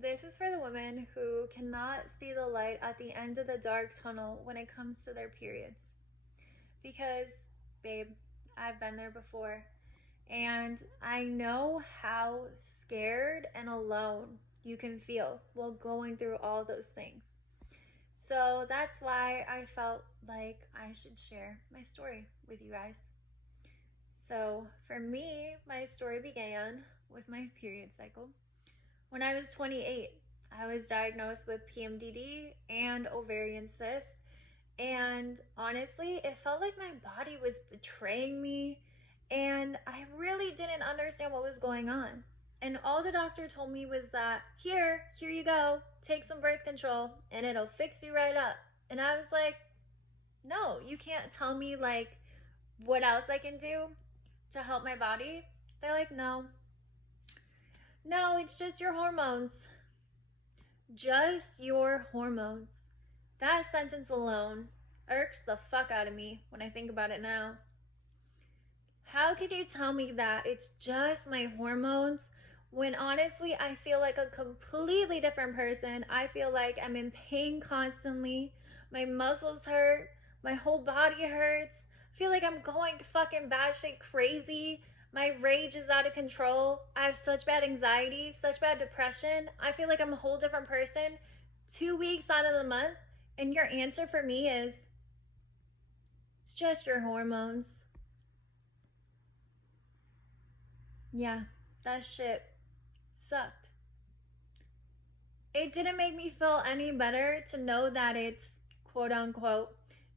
this is for the women who cannot see the light at the end of the dark tunnel when it comes to their periods. Because, babe, I've been there before. And I know how scared and alone you can feel while going through all those things. So that's why I felt like I should share my story with you guys. So, for me, my story began with my period cycle. When I was 28, I was diagnosed with PMDD and ovarian cysts. And honestly, it felt like my body was betraying me. And I really didn't understand what was going on. And all the doctor told me was that, here you go, take some birth control and it'll fix you right up. And I was like, no, you can't tell me like what else I can do to help my body. They're like, no, it's just your hormones. Just your hormones. That sentence alone irks the fuck out of me when I think about it now. How could you tell me that it's just my hormones when honestly I feel like a completely different person? I feel like I'm in pain constantly. My muscles hurt. My whole body hurts. I feel like I'm going fucking batshit crazy. My rage is out of control. I have such bad anxiety, such bad depression. I feel like I'm a whole different person 2 weeks out of the month. And your answer for me is, it's just your hormones. Yeah, that shit sucked. It didn't make me feel any better to know that it's quote unquote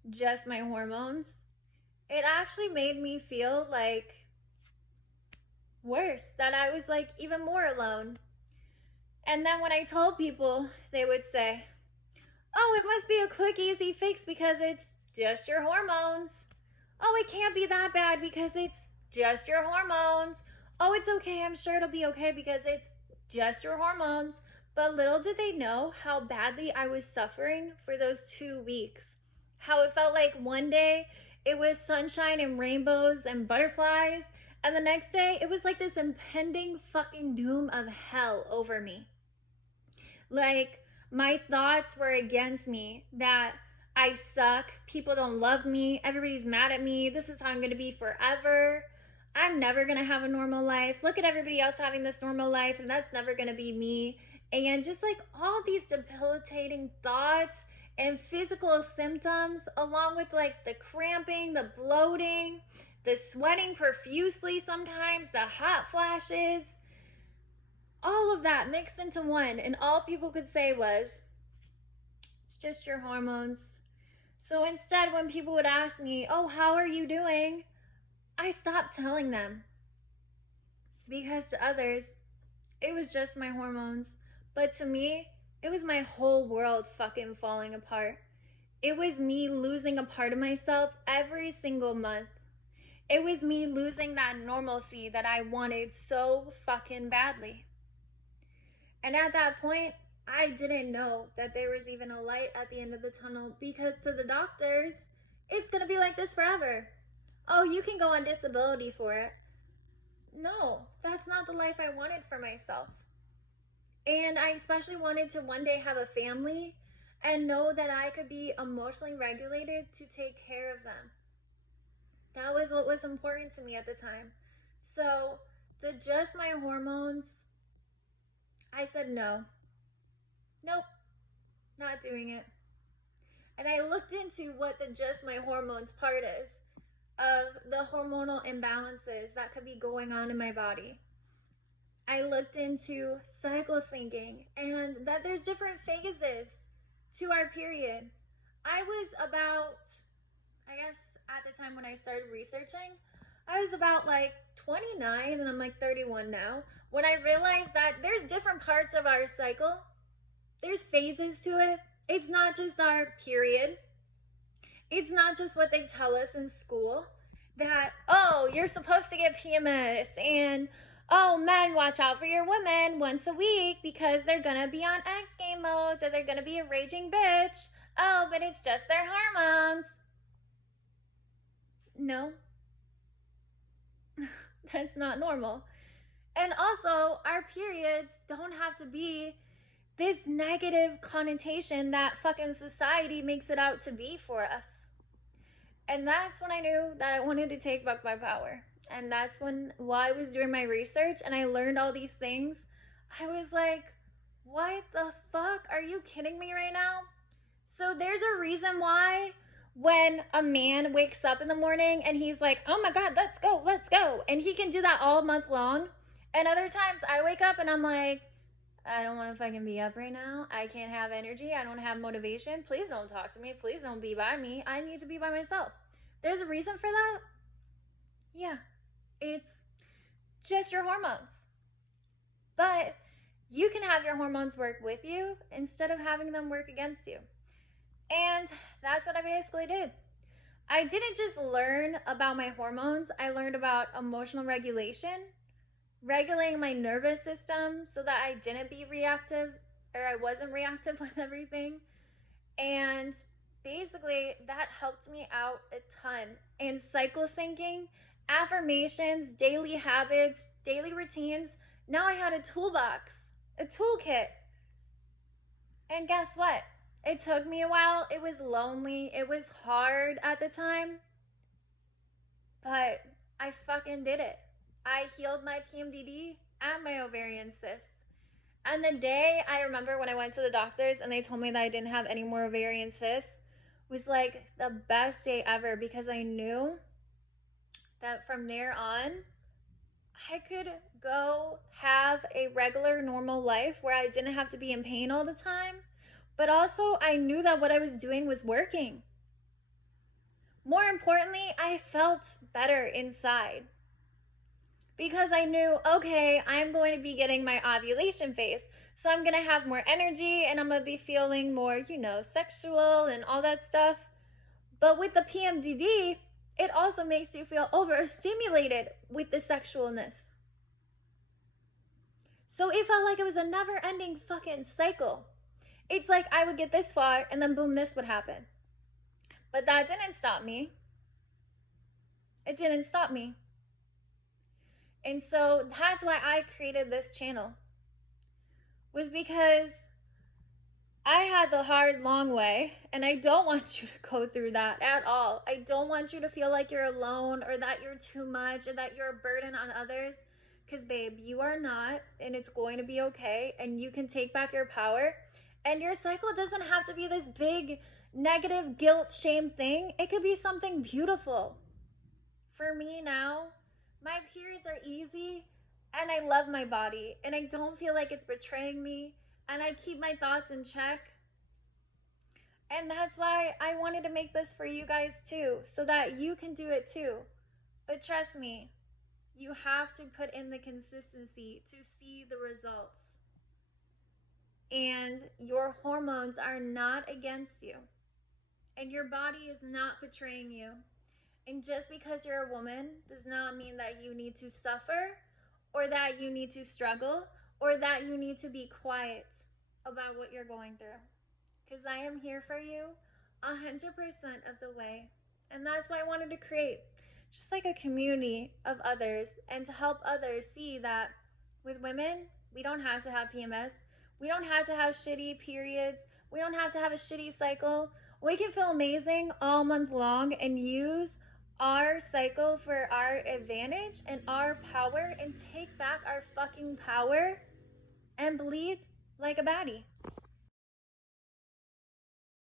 just my hormones. It actually made me feel like worse, that I was like even more alone. And then when I told people, they would say, oh, it must be a quick, easy fix because it's just your hormones. Oh, it can't be that bad because it's just your hormones. Oh, it's okay. I'm sure it'll be okay because it's just your hormones. But little did they know how badly I was suffering for those 2 weeks. How it felt like one day it was sunshine and rainbows and butterflies, and the next day it was like this impending fucking doom of hell over me. Like, my thoughts were against me, that I suck, people don't love me, everybody's mad at me, this is how I'm gonna be forever. I'm never gonna have a normal life. Look at everybody else having this normal life, and that's never gonna be me. And just like all these debilitating thoughts and physical symptoms, along with like the cramping, the bloating, the sweating profusely sometimes, the hot flashes, all of that mixed into one, and all people could say was, it's just your hormones. So instead, when people would ask me, oh, how are you doing? I stopped telling them, because to others, it was just my hormones. But to me, it was my whole world fucking falling apart. It was me losing a part of myself every single month. It was me losing that normalcy that I wanted so fucking badly. And at that point, I didn't know that there was even a light at the end of the tunnel, because to the doctors, it's going to be like this forever. Oh, you can go on disability for it. No, that's not the life I wanted for myself. And I especially wanted to one day have a family and know that I could be emotionally regulated to take care of them. That was what was important to me at the time. So, the just my hormones, I said no. Nope, not doing it. And I looked into what the just my hormones part is of the hormonal imbalances that could be going on in my body. I looked into cycle syncing and that there's different phases to our period. I was about, I guess at the time when I started researching, I was about like 29 and I'm like 31 now, when I realized that there's different parts of our cycle. There's phases to it. It's not just our period. It's not just what they tell us in school, that, oh, you're supposed to get PMS, and oh, men, watch out for your women once a week because they're gonna be on X game modes or they're gonna be a raging bitch. Oh, but it's just their hormones. No, that's not normal. And also, our periods don't have to be this negative connotation that fucking society makes it out to be for us. And that's when I knew that I wanted to take back my power. And that's when, while I was doing my research and I learned all these things, I was like, what the fuck? Are you kidding me right now? So there's a reason why when a man wakes up in the morning and he's like, oh my God, let's go. And he can do that all month long. And other times I wake up and I'm like, I don't want to fucking be up right now. I can't have energy. I don't have motivation. Please don't talk to me. Please don't be by me. I need to be by myself. There's a reason for that. Yeah, it's just your hormones. But you can have your hormones work with you instead of having them work against you. And that's what I basically did. I didn't just learn about my hormones, I learned about emotional regulation, regulating my nervous system so that I didn't be reactive, or I wasn't reactive with everything. And basically, that helped me out a ton. And cycle syncing, affirmations, daily habits, daily routines. Now I had a toolbox, a toolkit. And guess what? It took me a while. It was lonely. It was hard at the time. But I fucking did it. I healed my PMDD and my ovarian cysts. And the day I remember when I went to the doctors and they told me that I didn't have any more ovarian cysts was like the best day ever, because I knew that from there on I could go have a regular normal life where I didn't have to be in pain all the time. But also I knew that what I was doing was working. More importantly, I felt better inside. Because I knew, okay, I'm going to be getting my ovulation phase. So I'm going to have more energy and I'm going to be feeling more, sexual and all that stuff. But with the PMDD, it also makes you feel overstimulated with the sexualness. So it felt like it was a never ending fucking cycle. It's like I would get this far and then boom, this would happen. But that didn't stop me. It didn't stop me. And so that's why I created this channel. Was because I had the hard, long way, and I don't want you to go through that at all. I don't want you to feel like you're alone or that you're too much or that you're a burden on others. Because, babe, you are not, and it's going to be okay, and you can take back your power. And your cycle doesn't have to be this big, negative, guilt, shame thing. It could be something beautiful. For me now, my periods are easy, and I love my body, and I don't feel like it's betraying me, and I keep my thoughts in check. And that's why I wanted to make this for you guys too, so that you can do it too. But trust me, you have to put in the consistency to see the results. And your hormones are not against you, and your body is not betraying you. And just because you're a woman does not mean that you need to suffer, or that you need to struggle, or that you need to be quiet about what you're going through. Because I am here for you 100% of the way. And that's why I wanted to create just like a community of others, and to help others see that with women, we don't have to have PMS. We don't have to have shitty periods. We don't have to have a shitty cycle. We can feel amazing all month long and use our cycle for our advantage and our power, and take back our fucking power and bleed like a baddie.